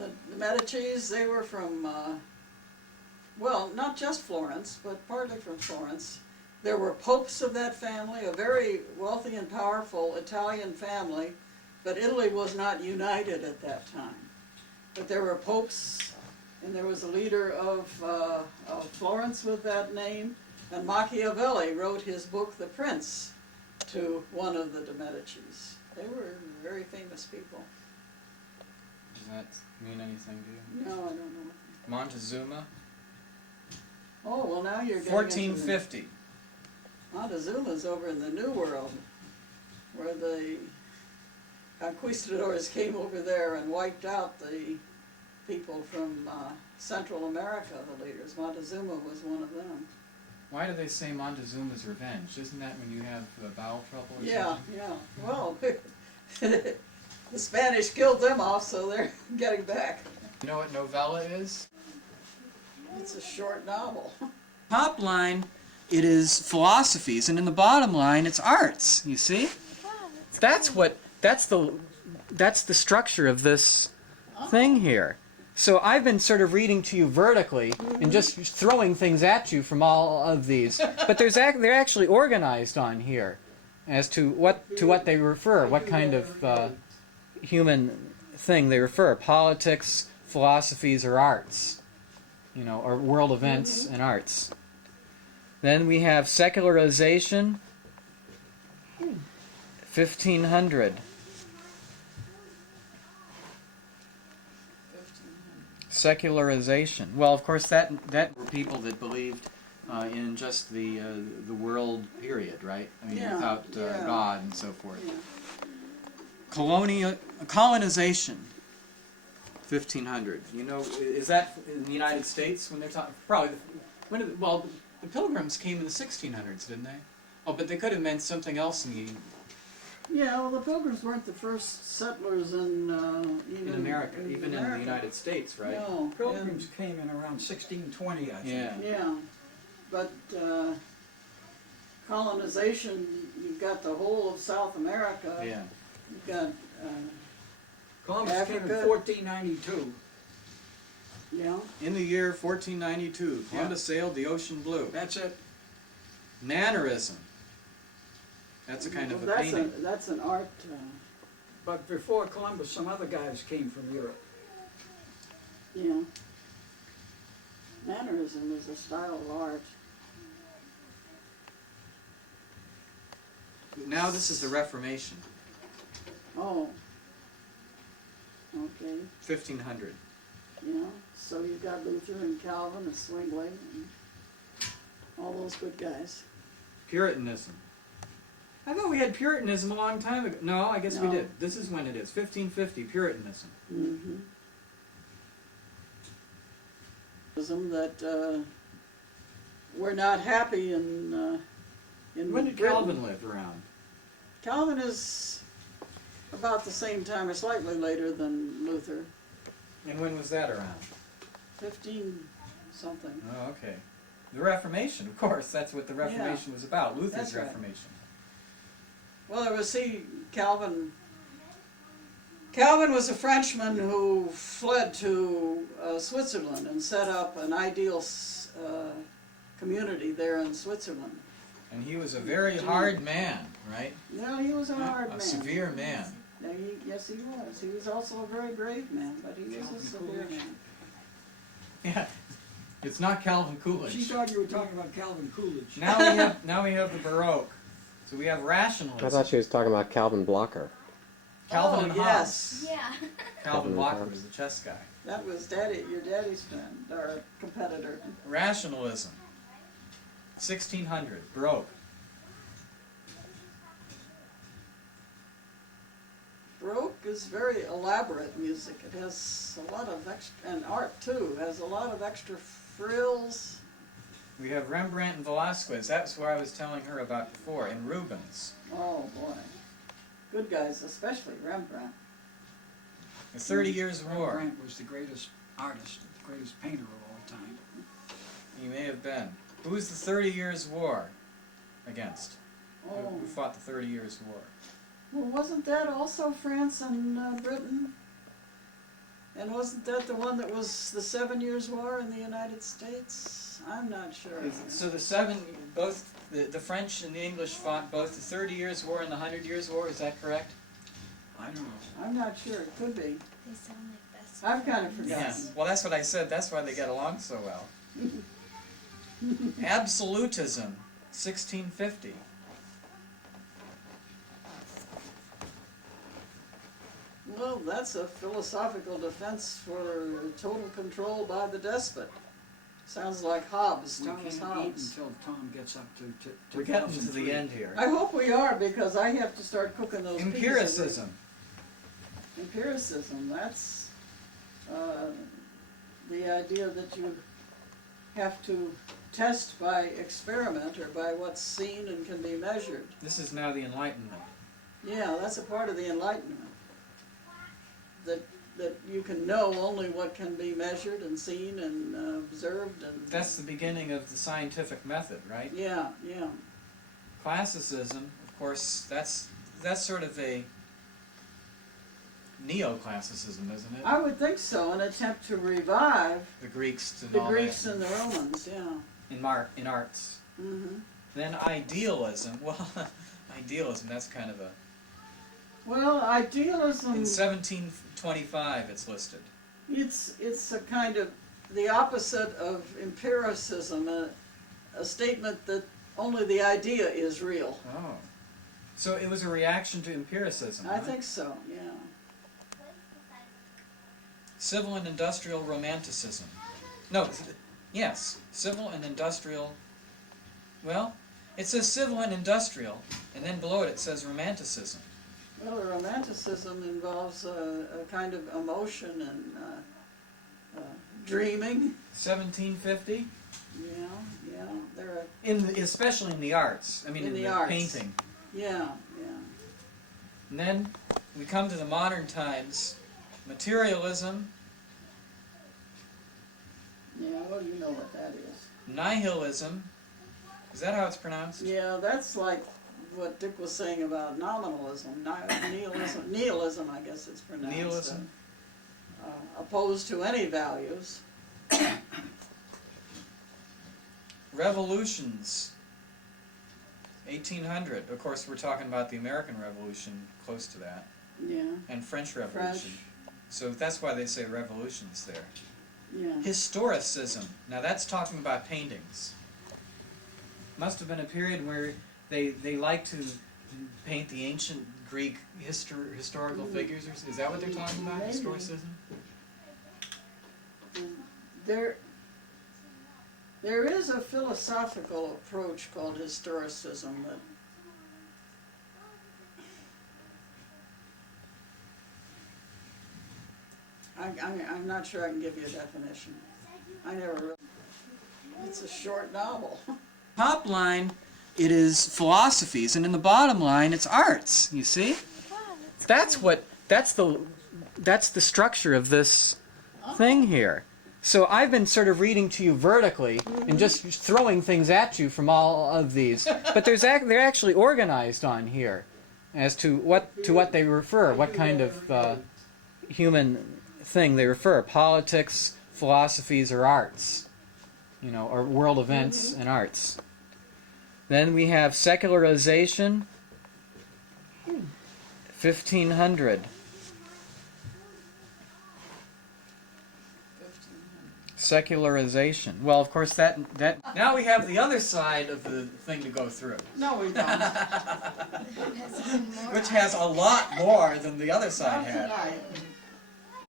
The Medicis, they were from, well, not just Florence, but partly from Florence. There were popes of that family, a very wealthy and powerful Italian family, but Italy was not united at that time. But there were popes, and there was a leader of Florence with that name, and Machiavelli wrote his book, The Prince, to one of the de Medicis. They were very famous people. Does that mean anything to you? No, I don't know. Montezuma? Oh, well now you're getting 1450. Montezuma's over in the New World, where the conquistadors came over there and wiped out the people from Central America, the leaders. Montezuma was one of them. Why do they say Montezuma's revenge? Isn't that when you have bowel trouble or Yeah, something? yeah. Well, the Spanish killed them off, so they're getting back. You know what novella is? It's a short novel. Top line, it is philosophies, and in the bottom line, it's arts. You see? That's the structure of this thing here. So I've been sort of reading to you vertically and just throwing things at you from all of these, but they're actually organized on here as to what they refer, what kind of human thing they refer: politics, philosophies, or arts, you know, or world events and arts. Then we have secularization, 1500. Secularization. Well, of course, that were people that believed in just the world period, right? I mean, Yeah, without yeah. God and so forth. Yeah. Colonization. 1500. You know, is that in the United States when they're talking? Probably. Well, the Pilgrims came in the 1600s, didn't they? Oh, but they could have meant something else in the. Yeah, well, the Pilgrims weren't the first settlers in America, even in the United States, right? No, Pilgrims came in around 1620, I think. Yeah. yeah, but colonization, you've got the whole of South America. Yeah. You've got, Columbus came in Africa. 1492. yeah, In the year 1492, Columbus sailed the ocean blue. That's it. Mannerism. That's a kind of a well, painting. that's an art. But before Columbus, some other guys came from Europe. Yeah. Mannerism is a style of art. Now this is the Reformation, Oh. Okay. 1500. Yeah. So you've got Luther and Calvin and Zwingli and all those good guys. Puritanism. I thought we had Puritanism a long time ago. No, I guess we No. did. This is when it is. 1550, Puritanism. Mm-hmm. That we're not happy in When did Britain. Calvin live around? Calvin is about the same time or slightly later than Luther, And when was that around? 15 something. Oh, okay. The Reformation, of course. That's what the Reformation was about. Luther's That's right. Reformation. Well, there was Calvin. Calvin was a Frenchman who fled to Switzerland and set up an ideal community there in Switzerland. And he was a very hard man, right? No, he was a hard A man. severe man. No, yes, he was. He was also a very brave man, but he was a severe man. Yeah. It's not Calvin Coolidge. She thought you were talking about Calvin Coolidge. Now we have the Baroque. So we have rationalism. I thought she was talking about Calvin Blocker. Calvin and yes. Yeah. Calvin Calvin Blocker Hobbes. was the chess guy. That was your daddy's friend, or competitor. Rationalism. 1600, Baroque. Baroque is very elaborate music. It has a lot of extra, and art too, has a lot of extra frills. We have Rembrandt and Velázquez. That's what I was telling her about before. And Rubens. Oh boy. Good guys, especially Rembrandt. The 30 Years of War. Rembrandt was the greatest artist, the greatest painter of all time. He may have been. Who's the 30 Years War against? Oh. Who fought the 30 Years War? Well, wasn't that also France and Britain? And wasn't that the one that was the 7 Years' War in the United States? I'm not sure. So both the French and the English fought both the 30 Years' War and the 100 Years' War, is that correct? I don't know. I'm not sure, it could be. They sound like best I've kind of friends. forgotten. Well, that's what I said. That's why they get along so well. Absolutism, 1650. Well, that's a philosophical defense for total control by the despot. Sounds like Hobbes, We Thomas can't eat Hobbes. until Tom gets up to We're getting to the 2003. end here. I hope we are, because I have to start cooking those peas. Empiricism. Empiricism, that's the idea that you have to test by experiment or by what's seen and can be measured. This is now the Enlightenment. Yeah, that's a part of the Enlightenment. That you can know only what can be measured and seen and observed and... That's the beginning of the scientific method, right? Yeah, yeah. Classicism, of course, that's sort of a neoclassicism, isn't it? I would think so, an attempt to revive The Greeks and the all Greeks that. and the Romans, yeah. In arts. Mm-hmm. Then idealism. Well, idealism, that's kind of a... Well, idealism... In 1725 it's listed. It's a kind of the opposite of empiricism, a statement that only the idea is real. Oh. So it was a reaction to empiricism, I huh? think so, yeah. Civil and industrial romanticism. No, yes, civil and industrial... Well, it says civil and industrial, and then below it says romanticism. Well, romanticism involves a kind of emotion and dreaming. 1750? Yeah, they're Especially in the arts. I mean, In in the the arts. painting. yeah. And then we come to the modern times. Materialism, Yeah, well, you know what that is. nihilism. Is that how it's pronounced? Yeah, that's like what Dick was saying about nominalism, nihilism, I guess it's pronounced. Nihilism. Opposed to any values. Revolutions. 1800. Of course, we're talking about the American Revolution, close to that, Yeah, and French Revolution. So that's why they say revolutions there. yeah. Historicism. Now that's talking about paintings. Must have been a period where they like to paint the ancient Greek historical figures. Is that what they're talking about? Maybe. Historicism? There is a philosophical approach called historicism that I'm not sure I can give you a definition. I never really... It's a short novel. Top line, it is philosophies, and in the bottom line, it's arts. You see? That's the structure of this thing here. So I've been sort of reading to you vertically and just throwing things at you from all of these, but they're actually organized on here as to what they refer, what kind of human thing they refer: politics, philosophies, or arts, or world events and arts. Then we have secularization, 1500. Secularization. Well, of course, that now we have the other side of the thing to go through, No, we don't. which has a lot more than the other side Not had. tonight.